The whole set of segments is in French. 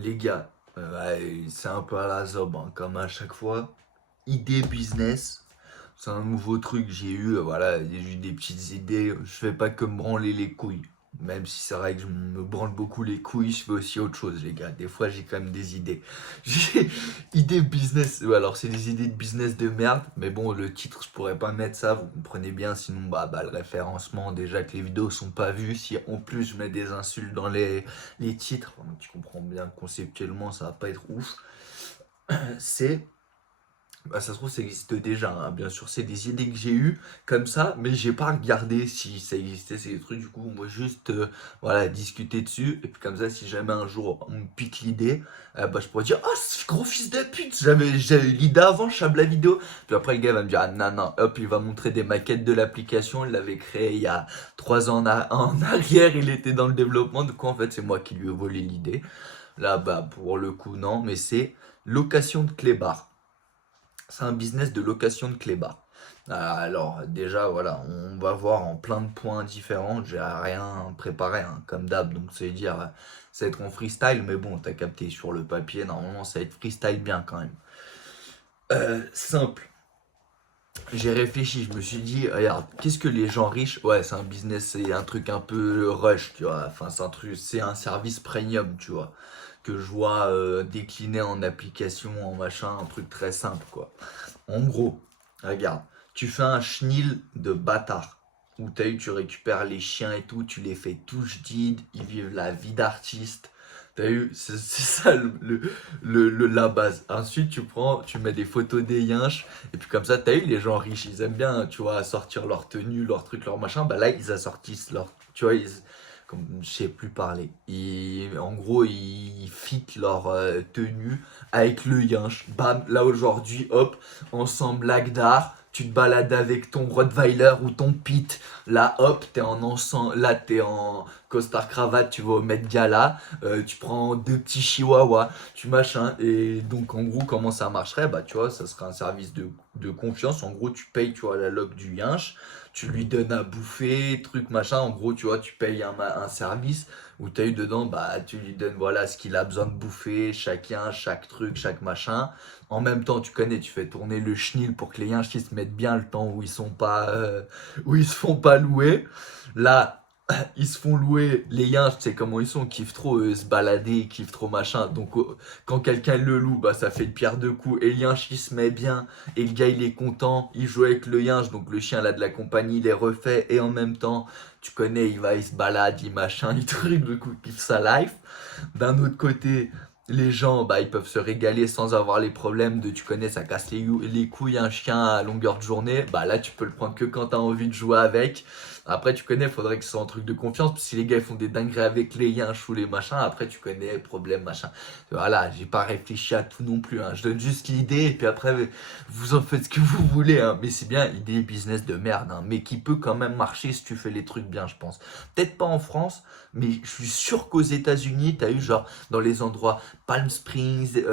Les gars, ouais, c'est un peu à la zob, hein, comme à chaque fois. Idée business, c'est un nouveau truc que j'ai eu, voilà, j'ai eu des petites idées. Je fais pas que me branler les couilles. Même si c'est vrai que je me branle beaucoup les couilles, je fais aussi autre chose, les gars. Des fois, j'ai quand même des idées. J'ai idées business. Ouais, alors, c'est des idées de business de merde. Mais bon, le titre, je pourrais pas mettre ça, vous comprenez bien. Sinon, bah, le référencement, déjà que les vidéos sont pas vues. Si en plus je mets des insultes dans les titres, bon, tu comprends bien conceptuellement, ça va pas être ouf. C'est bah, ça se trouve, ça existe déjà, hein. Bien sûr, c'est des idées que j'ai eues comme ça, mais j'ai pas regardé si ça existait, ces trucs. Du coup, on va juste voilà, discuter dessus. Et puis, comme ça, si jamais un jour on me pique l'idée, bah, je pourrais dire: oh, ce gros fils de pute, j'avais eu l'idée avant, je chape la vidéo. Puis après, le gars va me dire: ah non, non, hop, il va montrer des maquettes de l'application. Il l'avait créé il y a 3 ans en arrière, il était dans le développement. Du coup, en fait, c'est moi qui lui ai volé l'idée. Là, bah, pour le coup, non, mais c'est location de clébard. C'est un business de location de clébard. Alors déjà voilà, on va voir en plein de points différents. J'ai rien préparé, hein, comme d'hab, donc c'est dire ça va être en freestyle, mais bon, t'as capté sur le papier, normalement ça va être freestyle bien quand même. Simple. J'ai réfléchi, je me suis dit, regarde, qu'est-ce que les gens riches, ouais, c'est un business, c'est un truc un peu rush, tu vois. Enfin, c'est un truc, c'est un service premium, tu vois, que je vois décliner en application, en machin, un truc très simple, quoi. En gros, regarde, tu fais un chenil de bâtard. Où t'as eu, tu récupères les chiens et tout, tu les fais touch deed, ils vivent la vie d'artiste. T'as eu, c'est ça la base. Ensuite, tu prends, tu mets des photos des yinches, et puis comme ça, t'as eu les gens riches, ils aiment bien, tu vois, sortir leur tenue, leur truc, leur machin. Bah là, ils assortissent leur, tu vois, comme, je sais plus parler. En gros, ils fitent leur tenue avec le yinche. Bam, là aujourd'hui, hop, ensemble lac d'art. Tu te balades avec ton Rottweiler ou ton Pit. Là, hop, t'es en ensemble. Là, t'es en costard cravate. Tu vas au Met Gala. Tu prends deux petits chihuahuas. Tu machin. Et donc, en gros, comment ça marcherait? Bah, tu vois, ça serait un service de confiance. En gros, tu payes, tu vois, la loc du yinche. Tu lui donnes à bouffer, truc machin. En gros, tu vois, tu payes un service où tu as eu dedans, bah, tu lui donnes voilà ce qu'il a besoin de bouffer, chacun, chaque truc, chaque machin. En même temps, tu connais, tu fais tourner le chenil pour que les yinches se mettent bien le temps où ils sont pas, où ils se font pas louer. Là, ils se font louer, les yinches, tu sais comment ils sont, ils kiffent trop se balader, ils kiffent trop machin. Donc quand quelqu'un le loue, bah ça fait une pierre deux coups. Et le yinche il se met bien, et le gars il est content, il joue avec le yinche, donc le chien là de la compagnie, il est refait, et en même temps, tu connais, il va, il se balade, il machin, il truc, du coup, il kiffe sa life. D'un autre côté, les gens, bah, ils peuvent se régaler sans avoir les problèmes de, tu connais, ça casse les couilles un chien à longueur de journée. Bah là, tu peux le prendre que quand t'as envie de jouer avec. Après, tu connais, faudrait que ce soit un truc de confiance. Parce que si les gars ils font des dingueries avec les yinches ou les machins, après, tu connais, problème, machin. Voilà, j'ai pas réfléchi à tout non plus, hein. Je donne juste l'idée et puis après, vous en faites ce que vous voulez, hein. Mais c'est bien, idée business de merde, hein. Mais qui peut quand même marcher si tu fais les trucs bien, je pense. Peut-être pas en France, mais je suis sûr qu'aux États-Unis, t'as eu genre dans les endroits Palm Springs,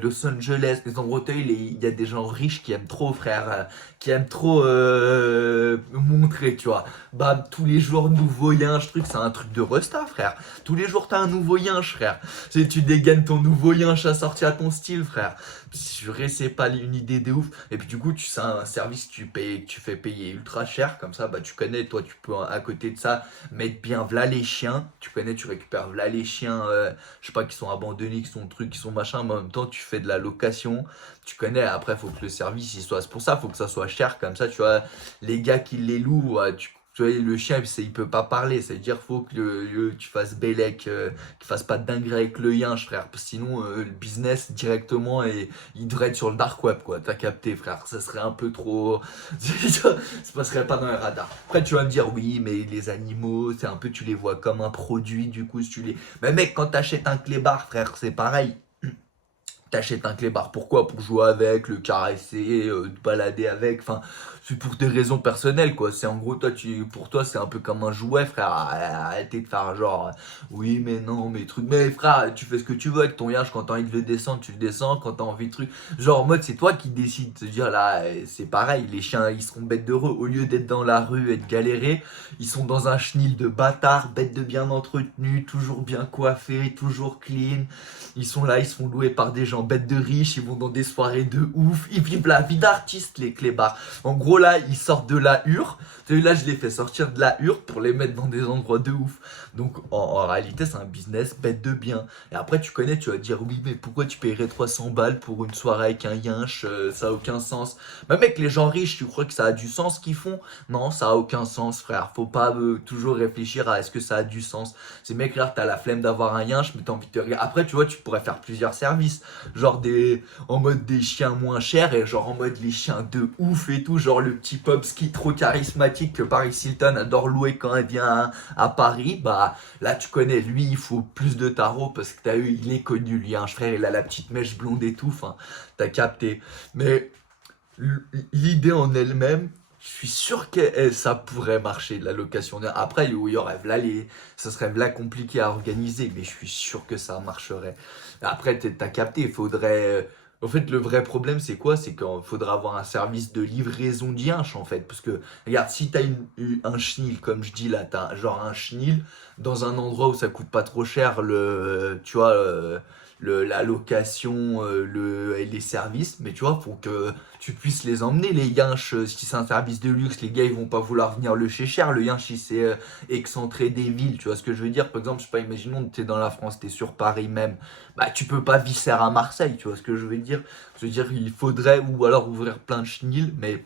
Los Angeles, les endroits où t'as eu, il y a des gens riches qui aiment trop, frère, qui aiment trop montrer, tu vois. Bam, tous les jours, nouveau yinche, truc, c'est un truc de resta, frère. Tous les jours, t'as un nouveau yinche, frère. Tu dégaines ton nouveau yinche assorti à ton style, frère. Juré, c'est pas une idée de ouf. Et puis du coup, tu sais, un service que tu payes, que tu fais payer ultra cher, comme ça, bah tu connais, toi, tu peux à côté de ça mettre bien v'là les chiens. Tu connais, tu récupères v'là les chiens, je sais pas, qui sont abandonnés, qui sont trucs, qui sont machin, mais en même temps, tu fais de la location. Tu connais, après, faut que le service, il soit, c'est pour ça, faut que ça soit cher, comme ça, tu vois, les gars qui les louent, tu vois, le chien, il peut pas parler. Ça veut dire faut que tu fasses bellec, qu'il fasse pas de dinguerie avec le yinche, frère. Parce que sinon, le business directement, et, il devrait être sur le dark web, quoi. T'as capté, frère. Ça serait un peu trop. Ça passerait pas dans les radars. Après, tu vas me dire, oui, mais les animaux, c'est un peu, tu les vois comme un produit, du coup, si tu les. Mais mec, quand t'achètes un clébard, frère, c'est pareil. T'achètes un clébard, pourquoi? Pour jouer avec, le caresser, te balader avec, enfin, c'est pour des raisons personnelles, quoi. C'est en gros, pour toi, c'est un peu comme un jouet, frère. Arrêtez de faire genre, oui, mais non, mais trucs. Mais frère, tu fais ce que tu veux avec ton yinche, quand t'as envie de le descendre, tu le descends, quand t'as envie de truc. Genre, en mode, c'est toi qui décides de te dire, là, c'est pareil, les chiens, ils seront bêtes d'heureux. Au lieu d'être dans la rue et de galérer, ils sont dans un chenil de bâtard, bêtes de bien entretenu, toujours bien coiffés, toujours clean. Ils sont là, ils sont loués par des gens bêtes de riches, ils vont dans des soirées de ouf, ils vivent la vie d'artiste, les clébards. En gros, là, ils sortent de la hure. T'as vu, là, je les fais sortir de la hure pour les mettre dans des endroits de ouf. Donc, en réalité, c'est un business bête de bien. Et après, tu connais, tu vas te dire, oui, mais pourquoi tu paierais 300 balles pour une soirée avec un yinche, ça a aucun sens. Mais mec, les gens riches, tu crois que ça a du sens ce qu'ils font? Non, ça a aucun sens, frère. Faut pas toujours réfléchir à est-ce que ça a du sens. Ces mecs là, t'as la flemme d'avoir un yinche, mais t'as envie de te regarder. Après, tu vois, tu pourrais faire plusieurs services. Genre en mode des chiens moins chers et genre en mode les chiens de ouf et tout. Genre le petit Popski trop charismatique que Paris Hilton adore louer quand elle vient à Paris. Bah là, tu connais, lui, il faut plus de tarot parce que t'as eu, il est connu, lui, un frère, il a la petite mèche blonde et tout. Enfin, t'as capté. Mais l'idée en elle-même, je suis sûr que ça pourrait marcher, la location. Après, il y aurait là ça serait là compliqué à organiser, mais je suis sûr que ça marcherait. Après, t'as capté, il faudrait. En fait, le vrai problème, c'est quoi? C'est qu'il faudra avoir un service de livraison d'yinche, en fait. Parce que, regarde, si t'as un chenil, comme je dis là, t'as genre un chenil, dans un endroit où ça coûte pas trop cher, tu vois, la location, et les services, mais tu vois, faut que tu puisses les emmener, les yinches. Si c'est un service de luxe, les gars, ils vont pas vouloir venir le chez cher. Le yinche, il s'est excentré des villes, tu vois ce que je veux dire? Par exemple, je sais pas, imaginons que t'es dans la France, t'es sur Paris même. Bah, tu peux pas visser à Marseille, tu vois ce que je veux dire? Je veux dire, il faudrait, ou alors ouvrir plein de chenilles, mais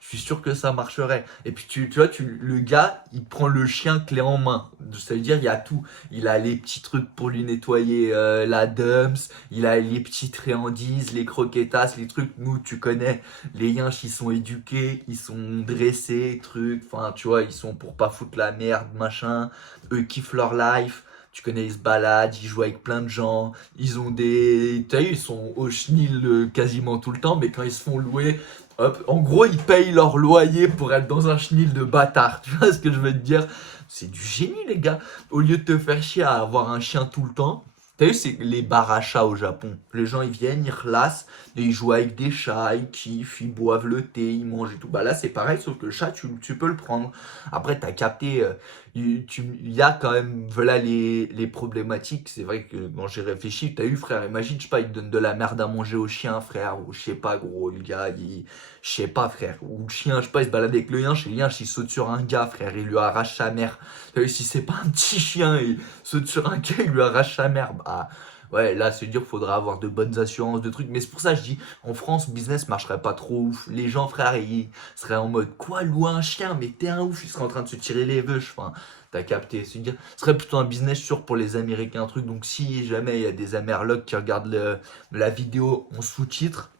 je suis sûr que ça marcherait. Et puis, tu vois, le gars, il prend le chien clé en main. Ça veut dire, il y a tout. Il a les petits trucs pour lui nettoyer la dumps, il a les petites friandises, les croquetas, les trucs. Nous, tu connais, les yinches, ils sont éduqués, ils sont dressés, trucs. Enfin, tu vois, ils sont pour pas foutre la merde, machin. Eux kiffent leur life. Tu connais, ils se baladent, ils jouent avec plein de gens. Ils ont des. Tu as vu, ils sont au chenil quasiment tout le temps, mais quand ils se font louer, hop, en gros, ils payent leur loyer pour être dans un chenil de bâtard. Tu vois ce que je veux te dire? C'est du génie, les gars. Au lieu de te faire chier à avoir un chien tout le temps, t'as vu, c'est les bars à chats au Japon. Les gens, ils viennent, ils relassent, et ils jouent avec des chats, ils kiffent, ils boivent le thé, ils mangent et tout. Bah là, c'est pareil, sauf que le chat, tu peux le prendre. Après, t'as capté, il y a quand même, voilà les problématiques. C'est vrai que quand j'ai réfléchi, t'as eu, frère, imagine, je sais pas, il donne de la merde à manger au chien, frère, ou je sais pas, gros, le gars, je sais pas, frère. Ou le chien, je sais pas, il se balade avec le yinche, et le yinche, il saute sur un gars, frère, il lui arrache sa mère. T'as vu, si c'est pas un petit chien, il saute sur un gars, il lui arrache sa mère. Bah, ouais, là, c'est dur, faudra avoir de bonnes assurances, de trucs. Mais c'est pour ça que je dis, en France, business marcherait pas trop ouf. Les gens, frère, ils seraient en mode, quoi, louer un chien? Mais t'es un ouf, ils seraient en train de se tirer les veuches. Enfin, t'as capté. Ce serait plutôt un business sûr pour les Américains, un truc. Donc, si jamais il y a des Amerlocs qui regardent la vidéo en sous-titres,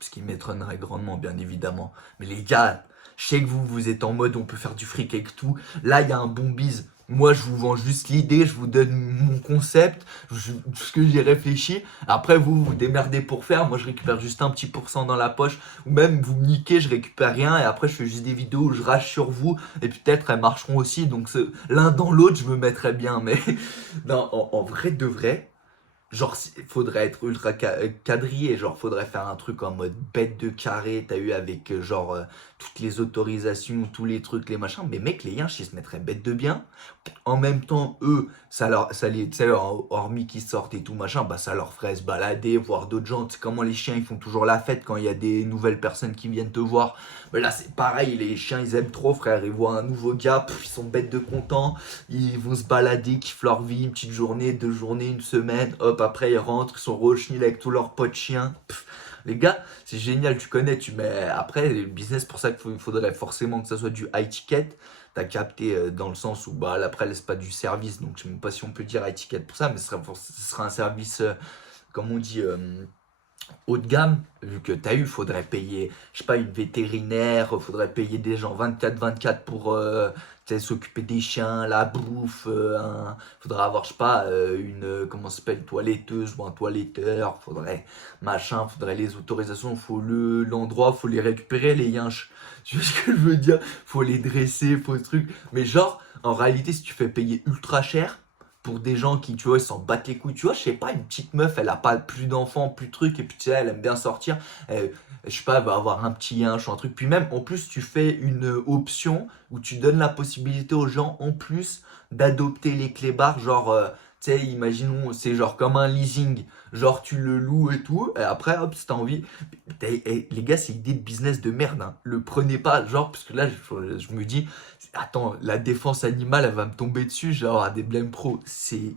ce qui m'étonnerait grandement, bien évidemment. Mais les gars, je sais que vous êtes en mode on peut faire du fric avec tout. Là, il y a un bon bise. Moi, je vous vends juste l'idée, je vous donne mon concept, ce que j'ai réfléchi. Après, vous démerdez pour faire. Moi, je récupère juste un petit pourcent dans la poche. Ou même, vous me niquez, je récupère rien. Et après, je fais juste des vidéos où je rage sur vous. Et peut-être, elles marcheront aussi. Donc, l'un dans l'autre, je me mettrais bien. Mais non, en vrai de vrai, genre, faudrait être ultra quadrillé, genre, faudrait faire un truc en mode bête de carré, t'as eu avec toutes les autorisations, tous les trucs, les machins. Mais mec, les yinches, ils se mettraient bête de bien. En même temps, eux, tu sais, hormis qu'ils sortent et tout machin, bah ça leur ferait se balader, voir d'autres gens. Tu sais comment les chiens, ils font toujours la fête quand il y a des nouvelles personnes qui viennent te voir. Mais là, c'est pareil, les chiens, ils aiment trop, frère. Ils voient un nouveau gars, ils sont bêtes de contents. Ils vont se balader, kiffent leur vie, une petite journée, 2 journées, une semaine. Hop, après, ils rentrent, ils sont rechenillés avec tous leurs potes chiens. Les gars, c'est génial, tu connais, tu mets. Après, le business, pour ça qu'il faudrait forcément que ça soit du high ticket. T'as capté dans le sens où, bah, après, c'est pas du service, donc je sais même pas si on peut dire high ticket pour ça, mais ce sera un service, comme on dit, haut de gamme, vu que t'as eu, faudrait payer, je sais pas, une vétérinaire, faudrait payer des gens 24-24 pour tu sais, s'occuper des chiens, la bouffe, faudrait avoir, je sais pas, comment ça s'appelle, toiletteuse ou un toiletteur, faudrait machin, faudrait les autorisations, l'endroit, faut les récupérer, les yinches. Tu vois ce que je veux dire? Faut les dresser, faut ce truc. Mais genre, en réalité, si tu fais payer ultra cher, pour des gens qui, tu vois, ils s'en battent les couilles. Tu vois, je sais pas, une petite meuf, elle a pas plus d'enfants, plus de trucs, et puis tu sais, elle aime bien sortir. Je sais pas, elle va avoir un petit yinche ou un truc. Puis même, en plus, tu fais une option où tu donnes la possibilité aux gens, en plus, d'adopter les clébards. Genre, tu sais, imaginons, c'est genre comme un leasing. Genre, tu le loues et tout. Et après, hop, si t'as envie. Les gars, c'est une idée de business de merde, hein. Le prenez pas, genre, parce que là, je me dis, attends, la défense animale, elle va me tomber dessus, genre à des blèmes pro. C'est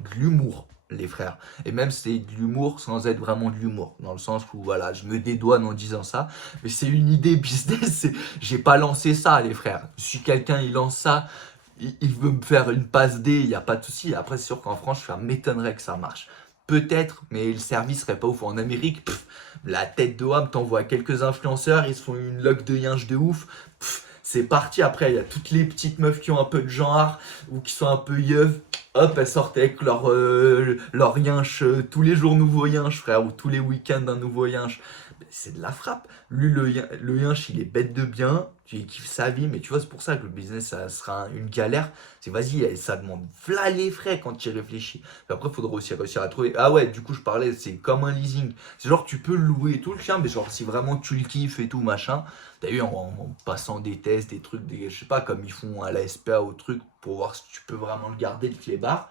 de l'humour, les frères. Et même c'est de l'humour sans être vraiment de l'humour. Dans le sens où, voilà, je me dédouane en disant ça. Mais c'est une idée business. J'ai pas lancé ça, les frères. Si quelqu'un, il lance ça, il veut me faire une passe D, il n'y a pas de souci. Après, c'est sûr qu'en France, ça m'étonnerait que ça marche. Peut-être, mais le service serait pas ouf. En Amérique, la tête de Ham, t'envoies quelques influenceurs, ils se font une loque de yinche de ouf. C'est parti. Après, il y a toutes les petites meufs qui ont un peu de genre ou qui sont un peu yeuves. Hop, elles sortent avec leur yinche, tous les jours nouveau yinche, frère, ou tous les week-ends un nouveau yinche. C'est de la frappe. Lui, le yinche, il est bête de bien, il kiffe sa vie, mais tu vois, c'est pour ça que le business, ça sera une galère. C'est vas-y, ça demande v'là les frais quand tu y réfléchis. Puis après, il faudra aussi réussir à trouver. Ah ouais, du coup, je parlais, c'est comme un leasing. C'est genre, tu peux louer tout le chien, mais genre, si vraiment tu le kiffes et tout, machin, t'as vu, en passant des tests, des trucs, je sais pas, comme ils font à la SPA ou truc, pour voir si tu peux vraiment le garder, le clébard.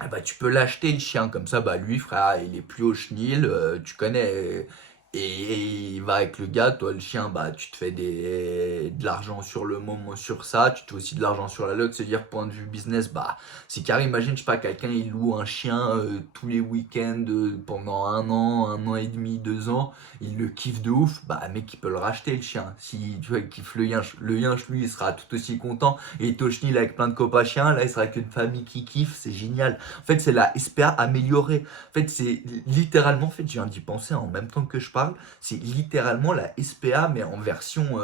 Ah bah, tu peux l'acheter le chien comme ça, bah lui frère, il est plus au chenil, tu connais, et il va avec le gars, toi le chien, bah tu te fais de l'argent sur le moment sur ça, tu te fais aussi de l'argent sur la log, c'est-à-dire point de vue business, bah c'est carré, imagine, je sais pas, quelqu'un il loue un chien tous les week-ends pendant un an et demi, 2 ans, il le kiffe de ouf, bah mec il peut le racheter le chien, si tu vois il kiffe le yinche lui il sera tout aussi content, et il est au chenil avec plein de copains chiens, là il sera avec une famille qui kiffe, c'est génial. En fait, c'est la SPA améliorée. En fait, c'est littéralement, en fait, je viens d'y penser en même temps que je parle, c'est littéralement la SPA, mais en version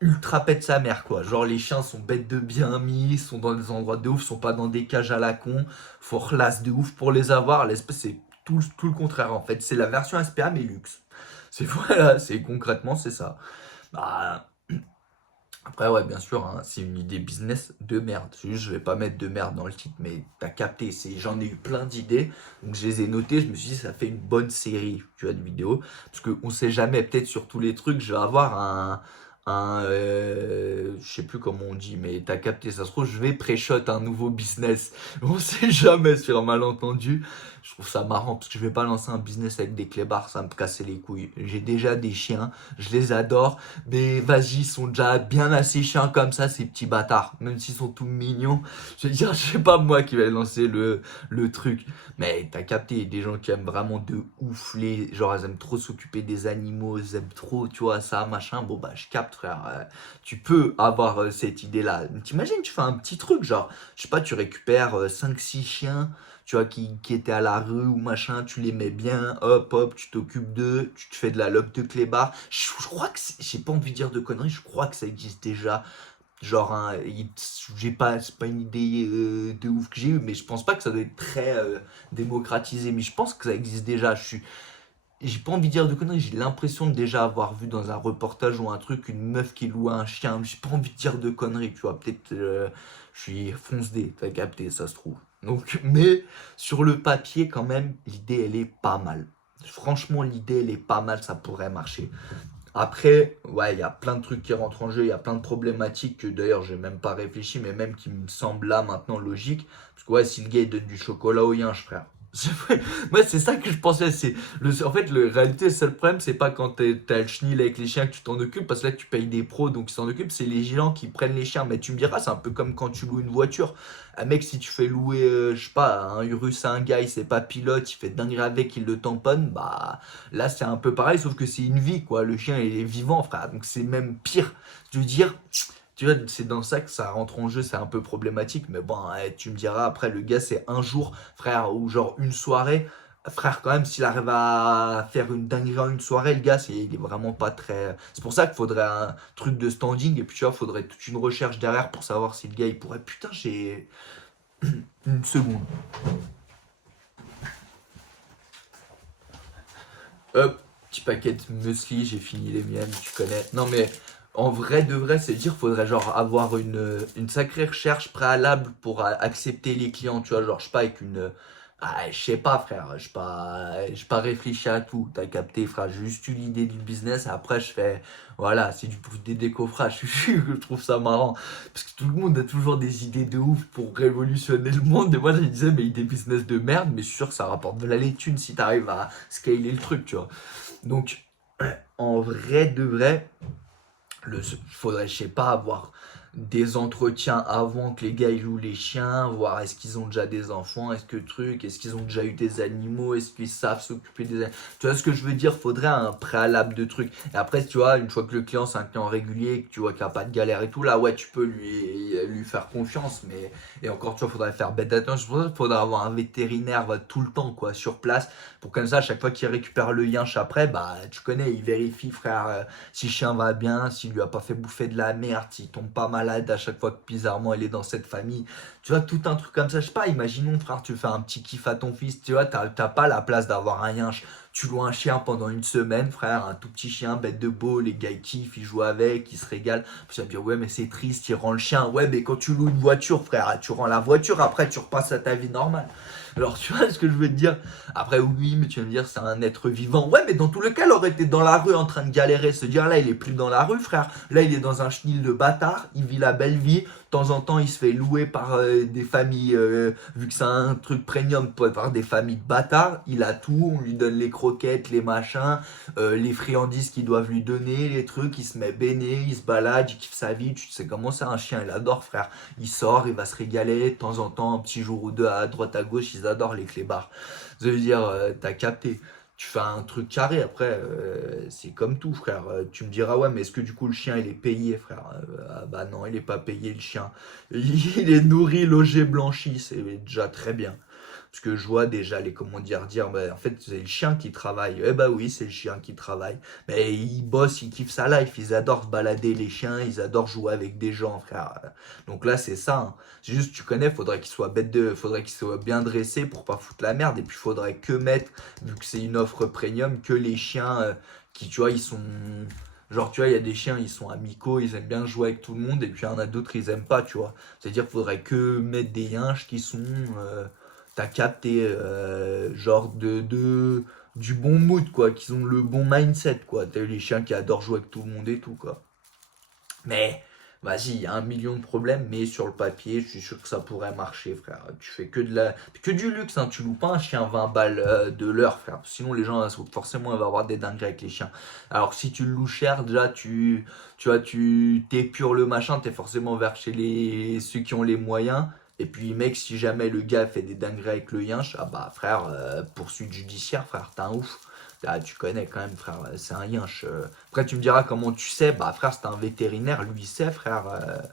ultra pète sa mère, quoi. Genre, les chiens sont bêtes de bien mis, sont dans des endroits de ouf, sont pas dans des cages à la con, faut relasse de ouf pour les avoir. L'espèce, c'est tout le contraire, en fait. C'est la version SPA, mais luxe. C'est voilà, c'est concrètement, c'est ça. Bah, après, ouais, bien sûr, hein, c'est une idée business de merde. C'est juste, je vais pas mettre de merde dans le titre, mais t'as capté. J'en ai eu plein d'idées, donc je les ai notées. Je me suis dit, ça fait une bonne série, tu vois, de vidéos. Parce qu'on sait jamais, peut-être sur tous les trucs, je vais avoir je sais plus comment on dit, mais t'as capté. Ça se trouve, je vais pré-shot un nouveau business. On sait jamais sur un malentendu. Je trouve ça marrant parce que je vais pas lancer un business avec des clébards, ça va me casser les couilles. J'ai déjà des chiens, je les adore. Mais vas-y, ils sont déjà bien assez chiants comme ça, ces petits bâtards. Même s'ils sont tout mignons. Je veux dire, je sais pas moi qui vais lancer le truc. Mais t'as capté, des gens qui aiment vraiment de ouf genre, ils aiment trop s'occuper des animaux, ils aiment trop, tu vois, ça, machin. Bon, bah, je capte, frère. Tu peux avoir cette idée-là. T'imagines, tu fais un petit truc, genre, je sais pas, tu récupères 5-6 chiens, tu vois, qui étaient à la rue ou machin, tu les mets bien, hop, hop, tu t'occupes d'eux, tu te fais de la loc de clébard. Je crois que, j'ai pas envie de dire de conneries, je crois que ça existe déjà. Genre, hein, c'est pas une idée de ouf que j'ai eue, mais je pense pas que ça doit être très démocratisé, mais je pense que ça existe déjà. J'ai pas envie de dire de conneries, j'ai l'impression de déjà avoir vu dans un reportage ou un truc une meuf qui loue un chien. J'ai pas envie de dire de conneries, tu vois. Peut-être je suis fonce-dé, t'as capté, ça se trouve. Donc, mais sur le papier, quand même, l'idée elle est pas mal. Franchement, l'idée elle est pas mal, ça pourrait marcher. Après, ouais, il y a plein de trucs qui rentrent en jeu, il y a plein de problématiques que d'ailleurs j'ai même pas réfléchi, mais même qui me semblent là maintenant logiques. Parce que ouais, si le gars il donne du chocolat au yinche, frère. Moi, c'est ça que je pensais. En fait, la réalité, le seul problème, c'est pas quand t'as le chenil avec les chiens que tu t'en occupes, parce que là, tu payes des pros, donc ils s'en occupent. C'est les gens qui prennent les chiens. Mais tu me diras, c'est un peu comme quand tu loues une voiture. Un mec, si tu fais louer, je sais pas, un Urus à un gars, il sait pas pilote, il fait dinguerie avec, il le tamponne, bah là, c'est un peu pareil, sauf que c'est une vie, quoi. Le chien, il est vivant, frère. Donc c'est même pire. Je veux dire. Tu vois, c'est dans ça que ça rentre en jeu, c'est un peu problématique, mais bon, tu me diras, après, le gars, c'est un jour, frère, ou genre une soirée, frère, quand même, s'il arrive à faire une dinguerie en une soirée, le gars, il est vraiment pas très. C'est pour ça qu'il faudrait un truc de standing, et puis tu vois, faudrait toute une recherche derrière pour savoir si le gars il pourrait. Putain, j'ai. Une seconde. Hop, petit paquet de muesli, j'ai fini les miennes, tu connais. Non mais en vrai de vrai, c'est dire faudrait genre avoir une sacrée recherche préalable pour accepter les clients, tu vois, genre je sais pas avec une je sais pas frère, je pas réfléchi à tout, t'as capté frère, j'ai juste eu l'idée du business, après je fais voilà, c'est du bruit des déco frère, je trouve ça marrant parce que tout le monde a toujours des idées de ouf pour révolutionner le monde et moi je me disais mais des business de merde mais je suis sûr que ça rapporte de la laitune si t'arrives à scaler le truc, tu vois. Donc, en vrai de vrai, faudrait, je sais pas, avoir des entretiens avant que les gars ils louent les chiens, voir est-ce qu'ils ont déjà des enfants, est-ce qu'ils ont déjà eu des animaux, est-ce qu'ils savent s'occuper des animaux. Tu vois ce que je veux dire? Faudrait un préalable de trucs. Et après, tu vois, une fois que le client c'est un client régulier, que tu vois qu'il n'y a pas de galère et tout, là ouais, tu peux lui faire confiance, mais et encore, tu vois, faudrait faire bête attention. C'est pour ça qu'il faudrait avoir un vétérinaire tout le temps, quoi, sur place, pour comme ça, à chaque fois qu'il récupère le yinche après, bah tu connais, il vérifie, frère. Si le chien va bien, s'il lui a pas fait bouffer de la merde, s'il tombe pas malade à chaque fois que bizarrement il est dans cette famille. Tu vois, tout un truc comme ça. Je sais pas, imaginons, frère, tu fais un petit kiff à ton fils. Tu vois, t'as pas la place d'avoir un yinche. Tu loues un chien pendant une semaine, frère, un tout petit chien, bête de beau, les gars ils kiffent, ils jouent avec, ils se régalent. Puis tu vas me dire, ouais, mais c'est triste, il rend le chien. Ouais, mais quand tu loues une voiture, frère, tu rends la voiture, après tu repasses à ta vie normale. Alors, tu vois ce que je veux te dire? Après, oui, mais tu vas me dire, c'est un être vivant. Ouais, mais dans tous les cas, il aurait été dans la rue en train de galérer, se dire, là, il est plus dans la rue, frère. Là, il est dans un chenil de bâtard, il vit la belle vie. De temps en temps, il se fait louer par des familles, vu que c'est un truc premium, par des familles de bâtards. Il a tout, on lui donne les croquettes, les machins, les friandises qu'ils doivent lui donner, les trucs, il se met béné, il se balade, il kiffe sa vie. Tu sais comment c'est un chien, il adore, frère. Il sort, il va se régaler, de temps en temps, un petit jour ou deux à droite à gauche, ils adorent les clébards. Ça veut dire, t'as capté. Tu fais un truc carré, après, c'est comme tout, frère. Tu me diras, ouais, mais est-ce que du coup le chien il est payé, frère? Ah bah non, il est pas payé, le chien. Il est nourri, logé, blanchi, c'est déjà très bien. Parce que je vois déjà les commandières dire, bah, en fait, c'est le chien qui travaille. Eh bah oui, c'est le chien qui travaille. Mais ils bossent, ils kiffent sa life. Ils adorent se balader, les chiens. Ils adorent jouer avec des gens, frère. Donc là, c'est ça, hein. C'est juste, tu connais, faudrait qu'il soit bien dressé pour pas foutre la merde. Et puis, faudrait que mettre, vu que c'est une offre premium, que les chiens qui, tu vois, ils sont. Genre, tu vois, il y a des chiens, ils sont amicaux, ils aiment bien jouer avec tout le monde, et puis il y en a d'autres, ils aiment pas, tu vois. C'est-à-dire qu'il faudrait que mettre des yinches qui sont t'as capté genre du bon mood quoi, qu'ils ont le bon mindset quoi. T'as eu les chiens qui adorent jouer avec tout le monde et tout quoi. Mais vas-y, il y a un million de problèmes, mais sur le papier, je suis sûr que ça pourrait marcher, frère. Tu fais que du luxe, hein. Tu loues pas un chien 20 balles de l'heure, frère. Sinon, les gens, forcément, ils vont avoir des dingueries avec les chiens. Alors que si tu le loues cher, déjà, tu vois, tu t'épures le machin, t'es forcément vers chez ceux qui ont les moyens. Et puis, mec, si jamais le gars fait des dingueries avec le yinche, ah bah, frère, poursuite judiciaire, frère, t'es un ouf. Ah, tu connais quand même, frère, c'est un yinche. Après, tu me diras comment tu sais. Bah, frère, c'est un vétérinaire. Lui, il sait, frère.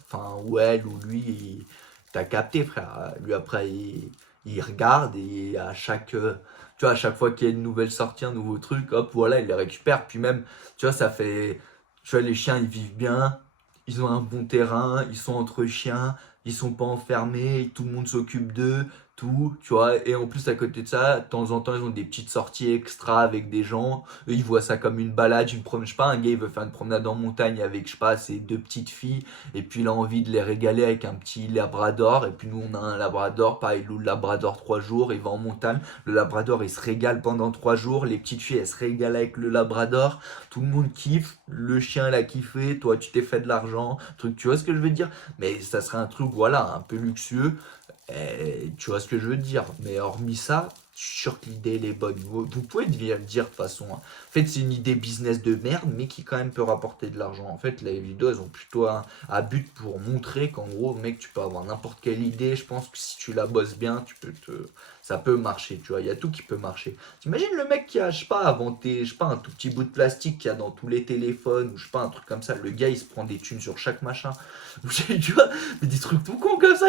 Enfin, ou elle, ou lui, t'as capté, frère. Lui, après, il regarde et à tu vois, à chaque fois qu'il y a une nouvelle sortie, un nouveau truc, hop, voilà, il les récupère. Puis même, tu vois, ça fait. Tu vois, les chiens, ils vivent bien. Ils ont un bon terrain. Ils sont entre chiens. Ils sont pas enfermés. Tout le monde s'occupe d'eux tout, tu vois. Et en plus, à côté de ça, de temps en temps, ils ont des petites sorties extra avec des gens. Eux, ils voient ça comme une balade, une promenade. Je sais pas, un gars, il veut faire une promenade en montagne avec, je sais pas, ses deux petites filles. Et puis, il a envie de les régaler avec un petit labrador. Et puis, nous, on a un labrador. Pareil, il loue le labrador 3 jours. Il va en montagne. Le labrador, il se régale pendant 3 jours. Les petites filles, elles se régalent avec le labrador. Tout le monde kiffe. Le chien, il a kiffé. Toi, tu t'es fait de l'argent. Truc, tu vois ce que je veux dire? Mais ça serait un truc, voilà, un peu luxueux. Tu vois ce que je veux dire. Mais hormis ça, je suis sûr que l'idée elle est bonne. Vous pouvez le dire de toute façon, hein. En fait, c'est une idée business de merde, mais qui quand même peut rapporter de l'argent. En fait, les vidéos, elles ont plutôt un but pour montrer qu'en gros, mec, tu peux avoir n'importe quelle idée. Je pense que si tu la bosses bien, ça peut marcher. Tu vois, il y a tout qui peut marcher. T'imagines le mec qui a, je sais pas, inventé, je sais pas, un tout petit bout de plastique qu'il y a dans tous les téléphones, ou je sais pas, un truc comme ça. Le gars, il se prend des thunes sur chaque machin. Tu vois, mais des trucs tout cons comme ça.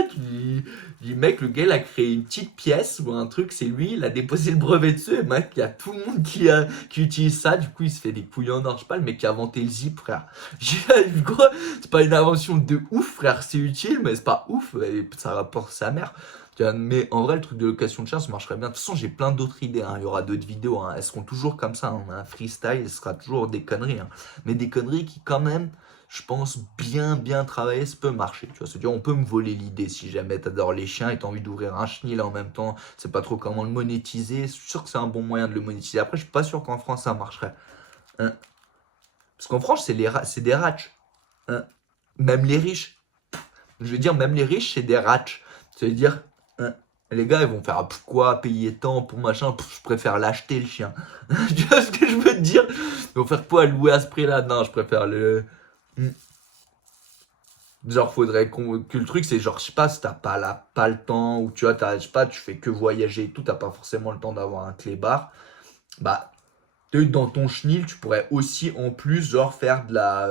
Mec, le gars, il a créé une petite pièce ou un truc, c'est lui, il a déposé le brevet dessus, et mec, il y a tout le monde qui utilise ça, du coup, il se fait des couilles en or, je sais pas, le mec qui a inventé le zip, frère. Gros, c'est pas une invention de ouf, frère, c'est utile, mais c'est pas ouf, et ça rapporte sa mère. Tu vois, mais en vrai, le truc de location de chien, ça marcherait bien. De toute façon, j'ai plein d'autres idées, hein. Il y aura d'autres vidéos, hein. Elles seront toujours comme ça, hein. On a un freestyle, ce sera toujours des conneries, hein. Mais des conneries qui, quand même, je pense, bien travailler, ça peut marcher. Tu vois, c'est-à-dire, on peut me voler l'idée si jamais t'adores les chiens et t'as envie d'ouvrir un chenil en même temps, c'est pas trop comment le monétiser. Je suis sûr que c'est un bon moyen de le monétiser. Après, je suis pas sûr qu'en France ça marcherait, hein. Parce qu'en France, c'est des ratches, hein. Même les riches, je veux dire, même les riches, c'est des ratches. Ça veut dire, hein, les gars, ils vont faire pourquoi payer tant pour machin, je préfère l'acheter le chien. Tu vois ce que je veux te dire? Ils vont faire quoi louer à ce prix-là? Non, je préfère le. Hmm. Genre, faudrait que le truc, c'est genre, je sais pas, si t'as pas le temps, ou tu vois, je sais pas, tu fais que voyager et tout, t'as pas forcément le temps d'avoir un clébard, bah, dans ton chenil, tu pourrais aussi, en plus, genre, faire de la.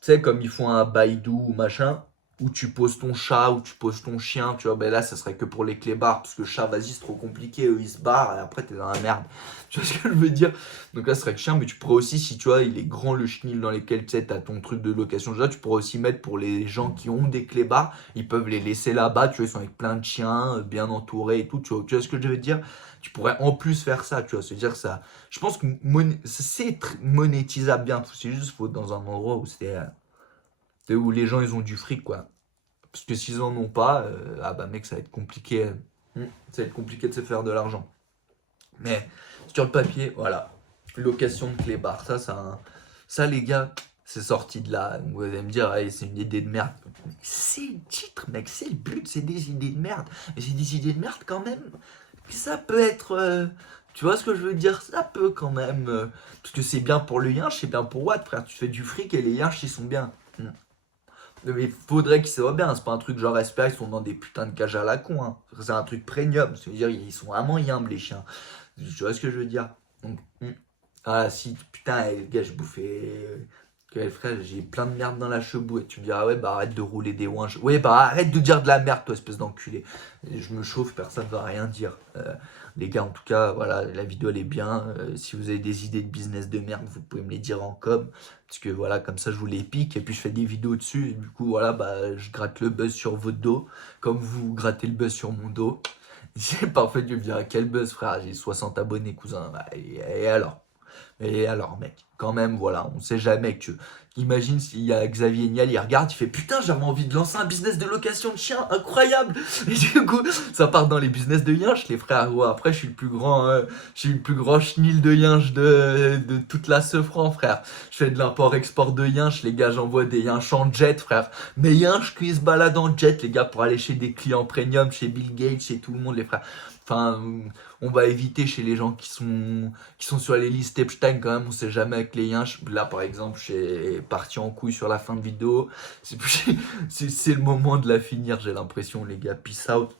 Tu sais, comme ils font un baïdou ou machin, où tu poses ton chat, ou tu poses ton chien, tu vois, ben là, ça serait que pour les clébards, parce que le chat, vas-y, c'est trop compliqué, eux, ils se barrent, et après, t'es dans la merde. Tu vois ce que je veux dire? Donc là, ce serait que chien, mais tu pourrais aussi, si tu vois, il est grand le chenil dans lesquels, tu sais, t'as ton truc de location déjà, tu pourrais aussi mettre pour les gens qui ont des clébards, ils peuvent les laisser là-bas, tu vois, ils sont avec plein de chiens, bien entourés et tout, tu vois ce que je veux dire? Tu pourrais en plus faire ça, tu vois, se dire ça. Je pense que c'est monétisable bien, c'est juste, faut être dans un endroit où c'est où les gens ils ont du fric quoi. Parce que s'ils en ont pas, ah bah mec ça va être compliqué. Ça va être compliqué de se faire de l'argent. Mais sur le papier, voilà. Location de clébard, ça les gars, c'est sorti de là. Vous allez me dire, ah, c'est une idée de merde. Mais c'est le titre, mec, c'est le but, c'est des idées de merde. Mais c'est des idées de merde quand même. Ça peut être. Tu vois ce que je veux dire? Ça peut quand même. Parce que c'est bien pour le yinche, c'est bien pour Watt, frère. Tu fais du fric et les yinches ils sont bien. Mais faudrait qu'ils soient bien, c'est pas un truc genre espère, ils sont dans des putains de cages à la con, hein. C'est un truc premium, c'est-à-dire ils sont vraiment humbles les chiens. Tu vois ce que je veux dire? Donc, ah si, putain, les gars, je bouffais. Frère, j'ai plein de merde dans la chebou. Et tu me diras, ah ouais, bah arrête de rouler des ouinges. Ouais, bah arrête de dire de la merde, toi, espèce d'enculé. Et je me chauffe, personne va rien dire. Les gars, en tout cas, voilà, la vidéo elle est bien. Si vous avez des idées de business de merde, vous pouvez me les dire en com. Parce que voilà, comme ça, je vous les pique. Et puis, je fais des vidéos dessus. Et du coup, voilà, bah, je gratte le buzz sur votre dos. Comme vous grattez le buzz sur mon dos. C'est parfait, tu me diras, quel buzz, frère. J'ai 60 abonnés, cousin. Bah, et alors? Et alors, mec, quand même, voilà, on sait jamais que. Imagine s'il y a Xavier Niel, il regarde, il fait putain, j'avais envie de lancer un business de location de chiens, incroyable! Et du coup, ça part dans les business de yinche, les frères. Ouais, après, je suis le plus grand chenil de yinche de toute la Sefran, frère. Je fais de l'import-export de yinche, les gars, j'envoie des yinches en jet, frère. Mais yinche qui se baladent en jet, les gars, pour aller chez des clients premium, chez Bill Gates, chez tout le monde, les frères. Enfin, on va éviter chez les gens qui sont sur les listes Epstein quand même, on sait jamais avec les yinches. Là par exemple, j'ai parti en couille sur la fin de vidéo. C'est le moment de la finir, j'ai l'impression les gars. Peace out.